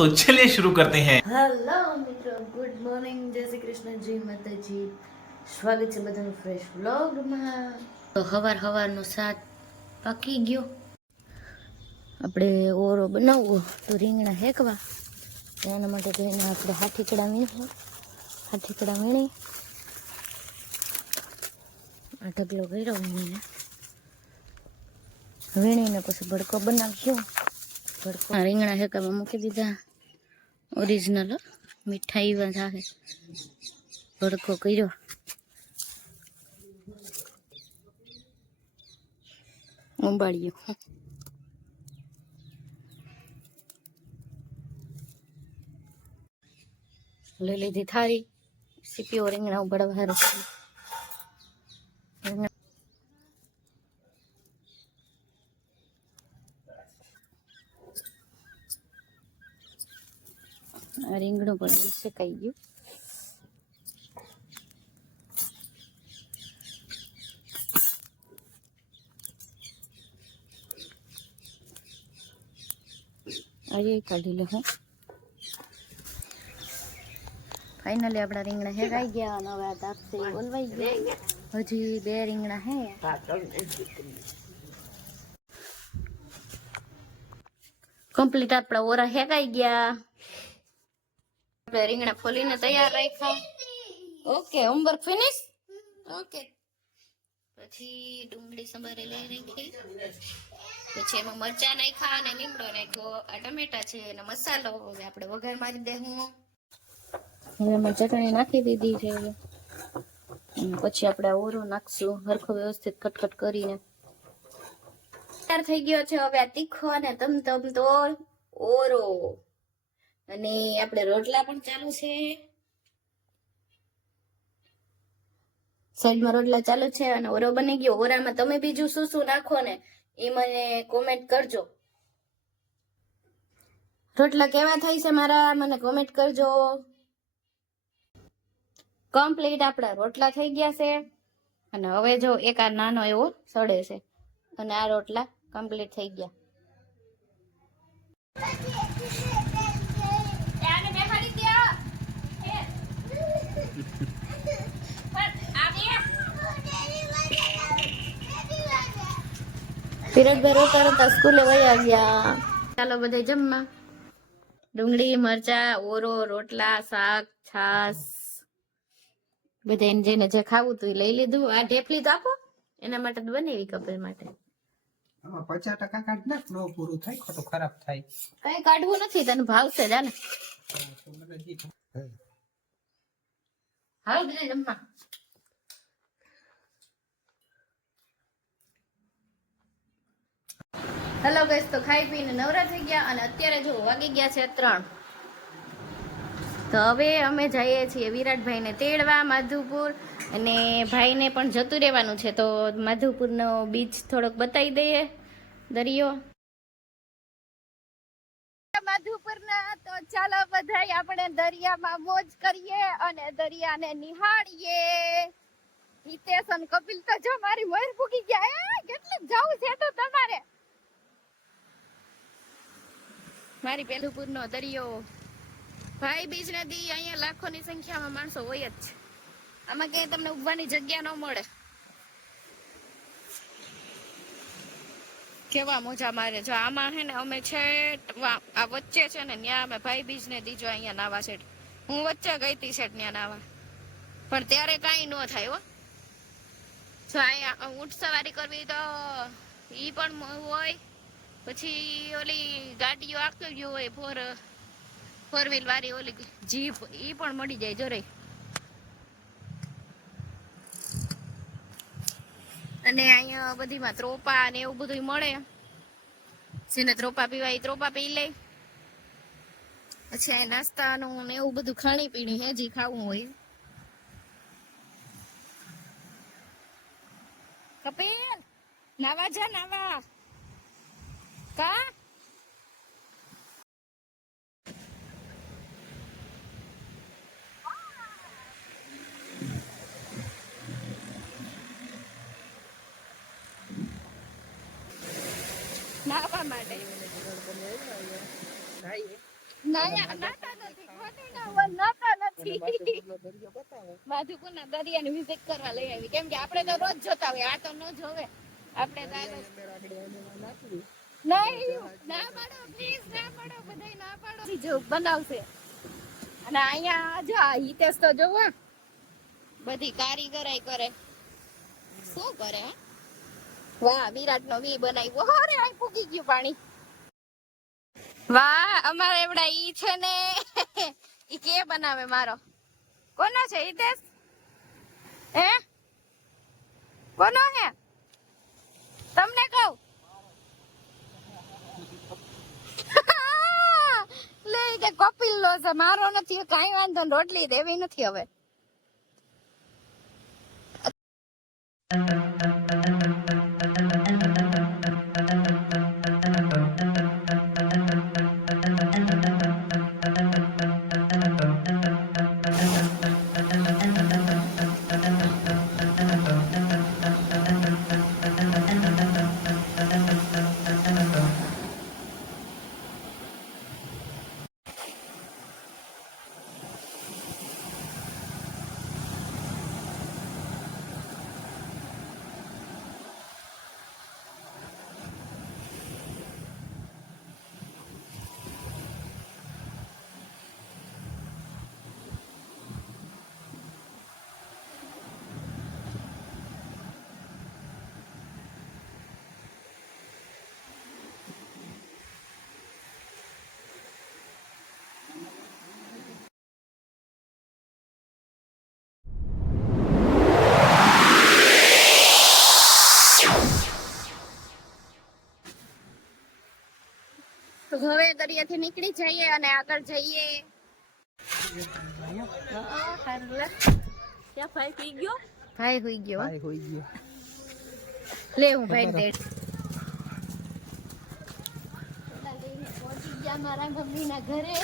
तो चलिए शुरू करते हैं। હેલો મિત્રો, ગુડ મોર્નિંગ, જય શ્રી કૃષ્ણ, જય માતાજી. સ્વાગત છે બધાનું ફ્રેશ વ્લોગમાં. તો હવારનો સાત પાકી ગયો. આપણે ઓરો બનાવવો તો રીંગણા હેકવા એના માટે તો એને આપણે હાથીકડા વીણી આ ઢગલો કર્યો વીણીને પછી ભડકો બનાવ્યો. રીંગણા હેકામાં મૂકી દીધા. ઓરિજિનલ મીઠાઈ આવે ભડકો કર્યો. ઉંબાળ્યો લઈ લીધી થાળી. સીપીઓ રીંગણા ઉંબાળવા હારું. રીંગણું પણ શેકાઈ ગયું. આજે કાઢી લે હું. ફાઇનલી આપણા રીંગણા હેકાઈ ગયા અને હવે આ તાપથી ઓલવાઈ ગયા. હજી 2 રીંગણા હે. કમ્પ્લીટ આપણા ઓરા હેકાઈ ગયા. આપણે રીંગણા ફોલીને તૈયાર રાખ્યા. Okay, homework finish. ઓકે, પછી ડુંગળી સંભારે લઈ રાખી. પછી એમાં મરચા નાખ્યા અને લીમડો નાખ્યો. આ ટમેટા છે અને મસાલો. હવે આપણે વઘાર મારી દેવું. હવે એમાં ચટણી નાખી દીધી છે. પછી આપણે ઓરો નાખશું હરખો વ્યવસ્થિત કટકટ કરીને. તૈયાર થઈ ગયો છે હવે આ તીખો અને તમતમતો ઓરો. અને આપણે રોટલા પણ ચાલુ છે. સાઈડમાં રોટલા ચાલુ છે અને ઓરો બની ગયો. ઓરામાં તમે બીજું શું શું નાખો ને એ મને કોમેન્ટ કરજો. રોટલા કેવા થાય છે મારા, મને કોમેન્ટ કરજો. કમ્પ્લીટ આપણા રોટલા થઈ ગયા છે. અને હવે જો એક આ નાનો એવો સડે છે અને આ રોટલા કમ્પ્લીટ થઈ ગયા. પિરટભાઈ રોતા રોતા સ્કૂલે વયા ગયા. ચાલો બધા જમવા. ડુંગળી, મરચા, ઓરો, રોટલા, શાક, છાસ બધા જેને જે ખાવું તું લઈ લીધું. આ ઢેફલી તો આપો, એના માટે તો બનાવી કપલ માટે. 50% કાઢ નાખ, નો પૂરું થાય, ખોટું ખરાબ થાય. કઈ કાઢવું નથી, તને ભાવશે જાને. હાલ બધા જમવા. હેલો ગાઈસ, તો ખાઈ પીને નવરા થઈ ગયા અને અત્યારે જો વાગી ગયા છે 3. તો હવે અમે જઈએ છીએ વિરાટભાઈને તેડવા માધુપુર. અને ભાઈને પણ જતું રહેવાનું છે તો માધુપુરનો બીચ થોડોક બતાવી દઈએ, દરિયો માધુપુરના. તો ચાલો બધા આપણે દરિયામાં મોજ કરીએ અને દરિયાને નિહાળીએ. હિતેશ અને કપિલ તો જો મારી મોર ફૂકી ગયા. કેટલું જવું છે તો તમારે મારી પેલુપુરનો દરિયો. ભાઈ બીજ નદી, અહીંયા લાખોની સંખ્યામાં માણસો હોય જ છે. આમાં ક્યાંય તમને ઉભવાની જગ્યા ન મળે. કેવા મોજા મારે. જો આમાં હે ને અમે છે આ વચ્ચે છે ને ત્યાં અમે ભાઈ બીજ ને દીજો અહીંયા નાવા છે. હું વચ્ચે ગઈ તી છે ત્યાં નાવા, પણ ત્યારે કાંઈ ન થાય હો. જો અહીંયા ઊંટ સવારી કરવી તો ઈ પણ હોય. પછી ઓલી ગાડીઓ આખી હોય ફોર વ્હીલ વાળી ઓલી જીપ, ઈ પણ મળી જાય. જોરે અને અહીંયા બધીમાં ત્રોપા ને એવું બધું મળે. જેને ત્રોપા પીવા એ ત્રોપા પી લે. પછી આ નાસ્તાનું ને એવું બધું ખાણી પીણી હે જે ખાવું હોય. કપિલ નાવા જા, નાવા કા. નાવા માટે નાયા નાતા નથી ખોટું ના બોલ નાતા નથી માધુપુરના દરિયાની વિઝિટ કરવા લઈ આવી કેમ કે આપણે તો રોજ જોતા હોય આ તો ન જોવે આપણે તો નહીં ના પાડો પ્લીઝ ના પાડો બધાય ના પાડો જો બનાવશે અને અહીંયા જો આ હિતેશ તો જોવો બધી કારીગરાઈ કરે શું કરે હે વાહ વિરાટ નો વી બનાવ્યો અરે આ પૂગી ગયું પાણી વાહ અમારે એવડા ઈ છે ને ઈ કે બનાવે મારો કોનો છે હિતેશ હે કોનો હે તમને કહું લે કે કપિલ લો છે મારો નથી કાઈ વાંધો ને રોટલી દેવી નથી હવે તો હવે દરિયાથી નીકળી જઈએ અને આગળ જઈએ ક્યાં ભાઈ પી ગયો ભાઈ હોઈ ગયો ભાઈ હોઈ ગયો લે હું ભાઈ દે પહોંચી ગયા મારા મમ્મીના ઘરે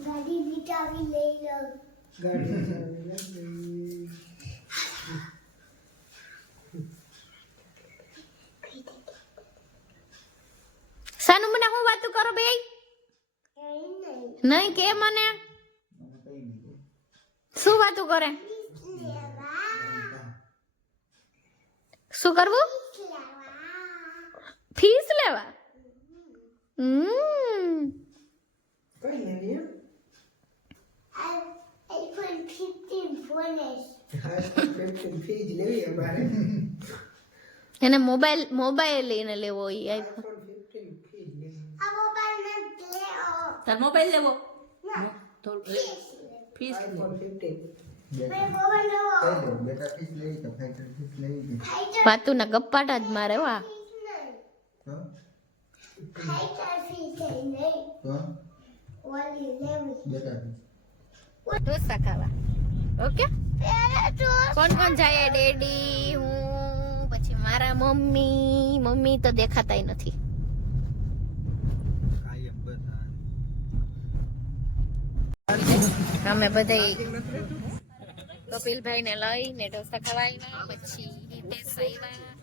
ગાડી વિટાવી લઈ લો સાનુ મને હું વાતું કરો બે નહીં કે મને શું વાતું કરે શું કરવું ફીસ લેવા કઈ નહીં iPhone 15 bonus ફી જ લેવી અમારે એને મોબાઈલ લઈને લેવો ઈ આઈફોન iPhone 15 ફી જ લેવી આ મોબાઈલ ને લેઓ તાર મોબાઈલ લેવો ના ફીસ iPhone 15 મે મોબાઈલ લેવો બેટા ફીસ લેવી તો ફાઈટર ફીસ લેવી વાતું ના ગપ્પાટા જ મારે વાહ તો ફાઈટર ફી નહીં તો ઓલી લેવી બેટા ફીસ ઢોસા ખાવા ઓકે કોણ કોણ જાય ડેડી હું પછી મારા મમ્મી તો દેખાતાય નથી કાયમ બધા અમે બધા કપિલભાઈ ને લઈને ઢોસા ખાવા આવ્યા પછી હિતેશ આવ્યા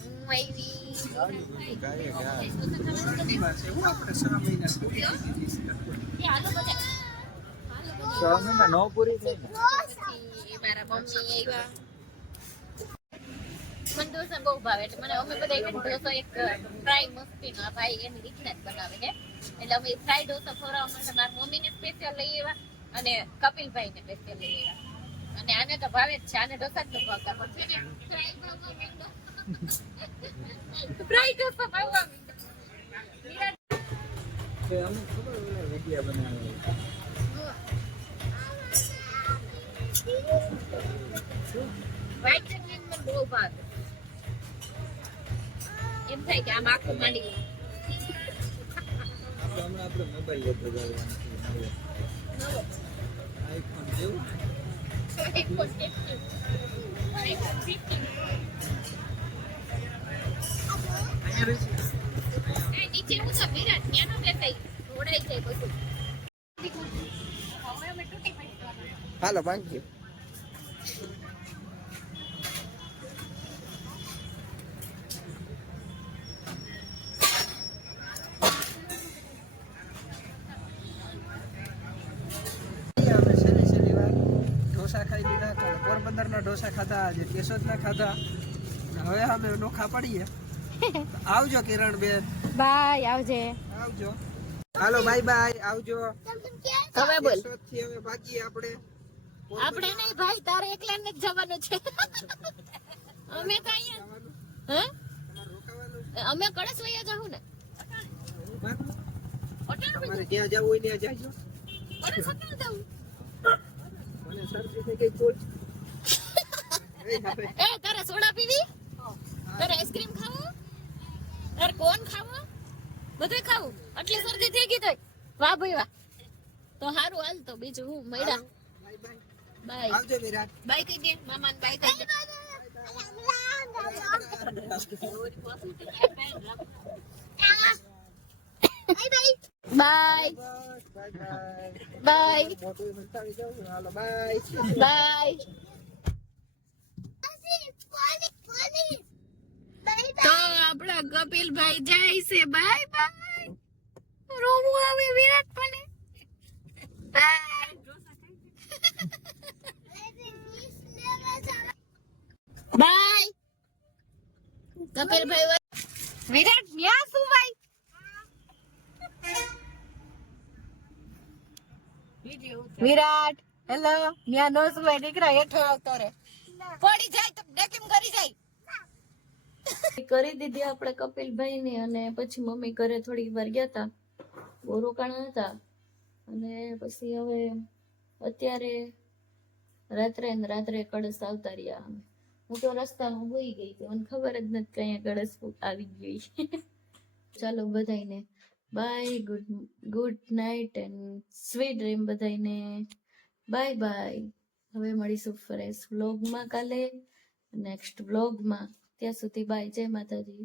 હું આવી હાલો બધા 6 મહિના નો પૂરી થઈ પછી મારા મમ્મી આવ્યા મને ઢોસા બહુ ભાવે એટલે મને અમે બધા એક ઢોસો એક ફ્રાય મસ્તીનો આ ભાઈ એની રીતના જ બનાવે છે એટલે અમે ફ્રાય ઢોસા ખવડાવવા માટે મારા મમ્મીને સ્પેશિયલ લઈ આવ્યા અને કપિલભાઈને સ્પેશિયલ લઈ આવ્યા અને આને તો ભાવે જ છે આને ઢોસા જ ન ભાવતા પણ છે ને ફ્રાય ઢોસા ભાવવા માંડ્યા કે અમને ખબર ઓલા વિડિયો બનાવે વ્હાઈટ ચટણી મને બહુ ભાવે એમ થાય કે આમ આખું માંડી હમણાં આપણે મોબાઈલ લેતો જવાનું આઈફોન જેવું નીચે હું તો વિરાટ ત્યાં નો દેખાય ઘોડાઈ જાય બધું હવે અમે તૂટી પડી હાલો ભાંગી પોરબંદરના ઢોસા ખાધા, આજે કેશોદના ખાધા. હવે અમે નોખા પડીએ. આવજો કિરણ બેન, બાય, આવજે. આવજો. હાલો બાય બાય, આવજો. હવે બોલ. કેશોદથી હવે ભાગીએ આપણે. આપણે નહીં ભાઈ, તારે એકલાને જ જવાનું છે. અમે તો અહીંયા હે તમારે રોકાવાનું અમે કળશવૈયા જાહું ને. તમારે જ્યાં જવું હોય ત્યાં જાજો. કળશ ક્યાં જાવું? મને શરદી થઈ ગઈ ફૂલ. એ તારે સોડા પીવી? તારે આઈસ્ક્રીમ ખાવું? તારે કોન ખાવું? બધું ખાવું? આટલી શરદી થઈ ગઈ તોય? વાહ ભાઈ વાહ. તો હારું હાલ, તો બીજું હું મળ્યા. By bye. બાય આવજો વિરાટ. બાય કહી દે, મામાને બાય કહી દે. Bye bye bye. બાય મોટું મચાવી જાઉં. હાલો બાય. બાય. તો આપણા કપિલભાઈ જાય છે. Bye bye. રોવું આવે વિરાટ મને. Bye bye. કપિલભાઈ વિરાટ ન્યા શું ભાઈ? વિરાટ હેલો, ન્યા નો સુવાય દીકરા, હેઠો આવતો રે. પડી જાય તો ડેકિંગ કરી જાય. કરી દીધી આપણે કપિલભાઈ ની, અને પછી મમ્મી ઘરે થોડી વાર ગયા હતા, બહુ રોકાણા હતા. અને પછી હવે અત્યારે રાત્રે કળશ આવતા રહ્યા. હું તો રસ્તામાં હોઈ ગઈ હતી, મને ખબર જ નથી કે અહીંયા કળશ આવી ગઈ. ચાલો બધાને bye, good night and sweet dream બધાને. Bye bye. હવે મળીશું ફ્રેશ વ્લોગમાં કાલે, નેક્સ્ટ વ્લોગમાં. ત્યાં સુધી બાય, જય માતાજી.